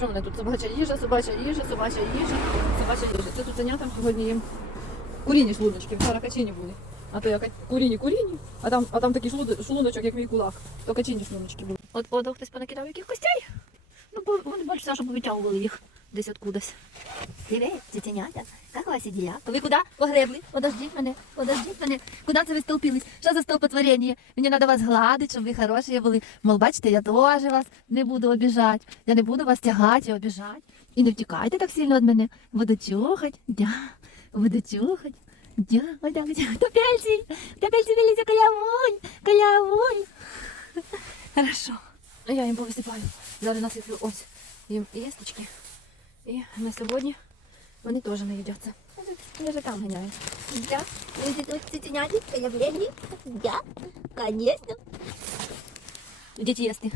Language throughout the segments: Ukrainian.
Що в мене тут собача їжа, собача їжа, собача їжа, собача їжа. Це тут занятам сьогодні їм куріні шлуночки, вчора качині були. А то я куріні, куріні, а там, а там такий шлуночок, як мій кулак. То качині шлуночки були. От подох хтось понакидав яких костей. Ну, бо вони бачу, що повитягували їх десь откудись. Диви, цуценята, як у вас діла? Ви куди погребли? Подождіть мене, подождіть мене. Куди це ви стовпились? Що за стовпотворення? Мені треба вас гладити, щоб ви хороші були. Мол, бачите, я теж вас не буду обіжати. Я не буду вас тягати і обіжати. І не втікайте так сильно від мене. Буду чухати, дя, буду чухати. Дя, ой, так, топельці, топельці вилізе калявунь, калявунь. Хорошо. Я їм повисипаю. Зараз насиплю ось їм єсточки. І на сьогодні вони теж не їдяться. Я же там гоняю. Да? Цуценяти, появление? Да, конечно. Ідіть їсти.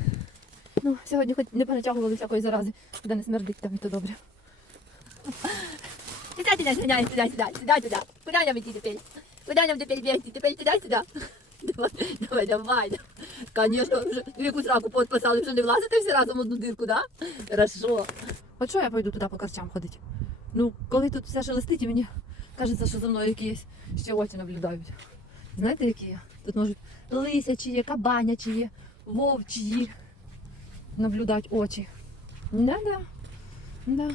Ну, сьогодні хоч не понатягували всякої зарази, де не смердить там і то добре. Сюда, сюда, сюда, сюда, сюда, сюда, сюда. Куда нам идти теперь? Куда нам теперь бегать? Теперь сюда, сюда. Давай, давай, давай. Конечно, вже в якусь раку підписали, що не влазите всі разом одну дирку, да? Хорошо. От що я пойду туди по карчам ходити? Ну, коли тут все шелестить, і мені кажеться, що за мною якісь ще очі наблюдають. Знаєте, які є? Тут можуть лисячі кабанячі вовчі наблюдать очі. Да-да. Да.